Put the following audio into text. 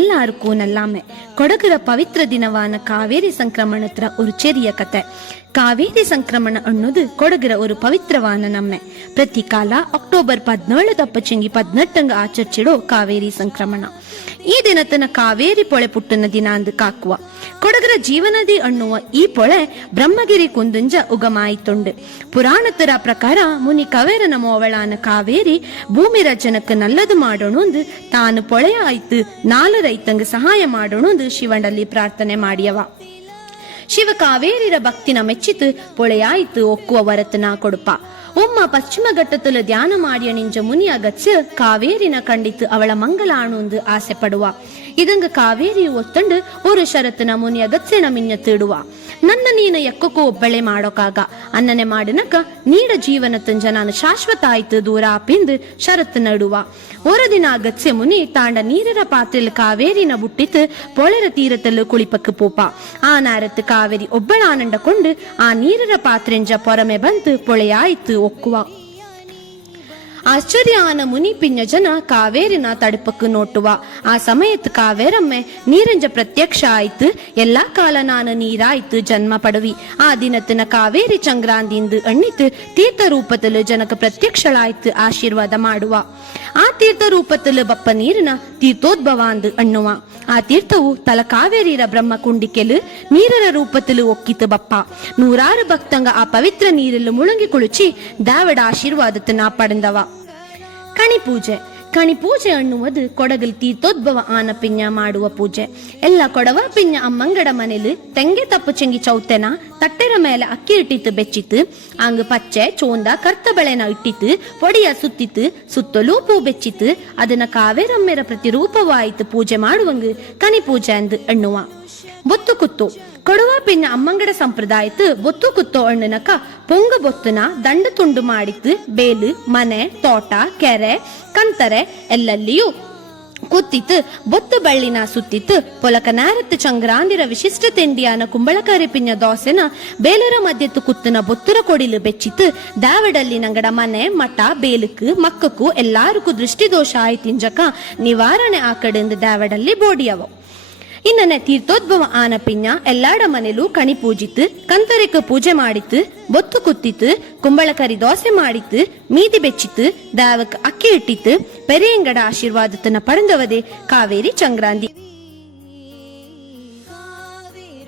எல்லாருக்கும் நல்லாமே. கொடகுற பவிತ್ರ ದಿನವಾನ ಕಾವೇರಿ ಸಂಕ್ರಮಣತ್ರ ஒரு ಚೆರಿಯ ಕತೆ. ಕಾವೇರಿ ಸಂಕ್ರಮಣ ಅನ್ನೋದು ಕೊಡಗಿರ ஒரு ಪವಿತ್ರವಾನ ನಮ್ಮೆ. ಪ್ರತಿ ಕಾಲ ಅಕ್ಟೋಬರ್ 17 ತಪ್ಪಚೆಂಗಿ 18 ಆಚರಿಸಿಡೋ ಕಾವೇರಿ ಸಂಕ್ರಮಣ. ಈ ದಿನತನ ಕಾವೇರಿ ಪೊಳೆ ಪುಟ್ಟನ ದಿನ ಅಂದು ಕಾಕುವ. ಕೊಡಗರ ಜೀವನದಿ ಅನ್ನುವ ಈ ಪೊಳೆ ಬ್ರಹ್ಮಗಿರಿ ಕುಂದುಂಜ ಉಗಮಾಯಿತುಂಡು. ಪುರಾಣತರ ಪ್ರಕಾರ ಮುನಿ ಕವೇರನ ಮೋವಳಾನ ಕಾವೇರಿ ಭೂಮಿ ರಚನಕ್ಕೆ ನಲ್ಲದು ಮಾಡೋಣೊಂದು ತಾನು ಪೊಳೆಯ ಆಯ್ತು 4 ರೈತಂಗ ಸಹಾಯ ಮಾಡೋಣೊಂದು ಶಿವನಲ್ಲಿ ಪ್ರಾರ್ಥನೆ ಮಾಡಿಯವ. ಶಿವ ಕಾವೇರಿರ ಭಕ್ತಿನ ಮೆಚ್ಚಿತು ಪೊಳೆಯಾಯ್ತು ಒಕ್ಕುವ ವರತನ ಕೊಡುಪ. ಒಮ್ಮ ಪಶ್ಚಿಮ ಘಟ್ಟದಲ್ಲಿ ಧ್ಯಾನ ಮಾಡಿಯ ನಿಂಜ ಮುನಿಯ ಗಚ್ಚ ಕಾವೇರಿನ ಕಂಡಿತು ಅವಳ ಮಂಗಲಾಣುಂದು ಆಸೆ ಪಡುವ. ಇದಂಗ ಕಾವೇರಿ ಒತ್ತಂಡು ஒரு ಷರತ್ತಿನ ಮುನಿಯ ಗಚ್ಚೆನ ಮಿನ್ನತ್ತಿಡುವ. ನನ್ನ ನೀನು ಎಕ್ಕಕ್ಕೂ ಒಬ್ಬಳೆ ಮಾಡೋಕಾಗ ಅನ್ನನೆ ಮಾಡಿನಕ ನೀಡ ಜೀವನ ತಂಜ ನಾನು ಶಾಶ್ವತ ಆಯ್ತು ದೂರ ಪಿಂದು ಷರತ್ತು ನಡುವ. ஒரு ದಿನ ಗಚ್ಚೆ ಮುನಿ ತಾಂಡ ನೀರರ ಪಾತ್ರೆಲ್ ಕಾವೇರಿನ ಬುಟ್ಟಿತ್ತು ಪೊಳೆರ ತೀರತಲ್ಲು ಕುಳಿಪಕ್ಕೆ ಪೋಪ. ಆ ನಾರತ್ತು ಕಾವೇರಿ ಒಬ್ಬಳಾನಂಡ ಕೊಂಡು ಆ ನೀರರ ಪಾತ್ರೆಂಜ ಪೊರಮೆ ಬಂತು ಪೊಳೆಯಾಯ್ತು ಒಕ್ಕುವ. ಆಶ್ಚರ್ಯ ಆನ ಮುನಿ ಪಿಂಜ ಜನ ಕಾವೇರಿನ ತಡುಪಕ್ಕೆ ನೋಟುವ. ಆ ಸಮಯತ್ ಕಾವೇರಮ್ಮೆ ನೀರಂಜ ಪ್ರತ್ಯಕ್ಷ ಆಯ್ತು. ಎಲ್ಲಾ ಕಾಲ ನಾನು ನೀರಾಯ್ತು ಜನ್ಮ ಪಡುವಿ. ಆ ದಿನத்தின ಕಾವೇರಿ ಚಂಗ್ರಾಂದಿಂದು ಅಣ್ಣಿತು ತೀರ್ಥ ರೂಪದಲ್ಲಿ ಜನಕ ಪ್ರತ್ಯಕ್ಷಳಾಯ್ತು ಆಶೀರ್ವಾದ ಮಾಡುವ. ಆ ತೀರ್ಥ ರೂಪದಲ್ಲಿ ಬಪ್ಪ ನೀರಿನ ತೀರ್ಥೋದ್ಭವ ಅಂದು ಅಣ್ಣುವ. ಆ ತೀರ್ಥವು ತಲ ಕಾವೇರಿರ ಬ್ರಹ್ಮ ಕುಂಡಿಕೆಲು ನೀರರ ರೂಪದಲ್ಲಿ ಒಕ್ಕಿತು ಬಪ್ಪ. 100 ಭಕ್ತಂಗ ಆ ಪವಿತ್ರ ನೀರಲ್ಲೂ ಮುಳುಗಿ ಕುಳಿಚಿ ದಾವಡ ಆಶೀರ್ವಾದತನ ಪಡೆದವ. ಕಣಿಪೂಜೆ. ಕಣಿಪೂಜೆ ಅನ್ನುವುದು ಕೊಡಗಲ್ ತೀರ್ಥೋದ್ಭವ ಆನ ಪಿಂಜ ಮಾಡುವ ಪೂಜೆ. ಎಲ್ಲ ಕೊಡವ ಪಿಂಜ ಅಮ್ಮಂಗಡ ಮನೇಲಿ ತೆಂಗೆ ತಪ್ಪು ಚೆಂಗಿ ಚೌತೆನ ತಟ್ಟೆರ ಮೇಲೆ ಅಕ್ಕಿ ಇಟ್ಟಿತ್ತು ಬೆಚ್ಚಿತ್ತು. ಅಂಗ ಪಚ್ಚೆ ಚೋಂದ ಕರ್ತ ಬೆಳೆನ ಇಟ್ಟಿತ್ತು ಪೊಡಿಯ ಸುತ್ತಿತ್ತು ಸುತ್ತಲೂ ಪೂ ಬೆಚ್ಚಿತ್ತು. ಅದನ್ನ ಕಾವೇರಮ್ಮೆರ ಪ್ರತಿರೂಪವಾಯಿತು ಪೂಜೆ ಮಾಡುವಂಗ ಕಣಿಪೂಜೆ ಅಂದು ಎಣ್ಣುವ. ಬೊತ್ತು ಕುತ್ತು. ಕೊಡುವ ಪಿನ್ನ ಅಮ್ಮಂಗಡ ಸಂಪ್ರದಾಯತ್ತು ಬೊತ್ತು ಕುತ್ತೋ ಅಣ್ಣನಕ ಪೊಂಗ ಬೊತ್ತುನ ದಂಡ ತುಂಡು ಮಾಡಿತ್ತು ಬೇಲು ಮನೆ ತೋಟ ಕೆರೆ ಕಂತರೆ ಎಲ್ಲಲ್ಲಿಯೂ ಕುತ್ತಿತ್ತು ಬೊತ್ತು ಬಳ್ಳಿನ ಸುತ್ತಿತ್ತು. ಪೊಲಕ ನ್ಯಾರತ್ತು ಚಂಗ್ರಾಂದಿರ ವಿಶಿಷ್ಟ ತಿಂಡಿಯಾನ ಕುಂಬಳಕಾರಿ ಪಿಂಜ ದೋಸೆನ ಬೇಲರ ಮಧ್ಯತ್ತು ಕುತ್ತನ ಬೊತ್ತುರ ಕೊಡಿಲು ಬೆಚ್ಚಿತ್ತು. ದಾವಡಲ್ಲಿ ನಂಗಡ ಮನೆ ಮಠ ಬೇಲುಕು ಮಕ್ಕಕ್ಕೂ ಎಲ್ಲಾರಕ್ಕೂ ದೃಷ್ಟಿ ದೋಷ ಆಯ್ತಿಂಜಕ ನಿವಾರಣೆ ಆ ಕಡೆಂದು ದಾವಡಲ್ಲಿ ಬೋಡಿಯವ. ಇನ್ನನೆ ತೀರ್ಥೋದ್ಭವ ಆನ ಪಿಂಜ ಎಲ್ಲಾಡ ಮನೇಲೂ ಕಣಿ ಪೂಜಿತ್ತು ಕಂತರಿಕ ಪೂಜೆ ಮಾಡಿತ್ತು ಬೊತ್ತು ಕುತ್ತಿತ್ತು ಕುಂಬಳಕರಿ ದೋಸೆ ಮಾಡಿತ್ತು ಮೀದಿ ಬೆಚ್ಚಿತ್ತು ದಾವಕ್ ಅಕ್ಕಿ ಇಟ್ಟಿತ್ತು ಪೆರಿಯಂಗಡ ಆಶೀರ್ವಾದತನ ಪಡೆದವದೇ ಕಾವೇರಿ ಚಂಗ್ರಾಂದಿ.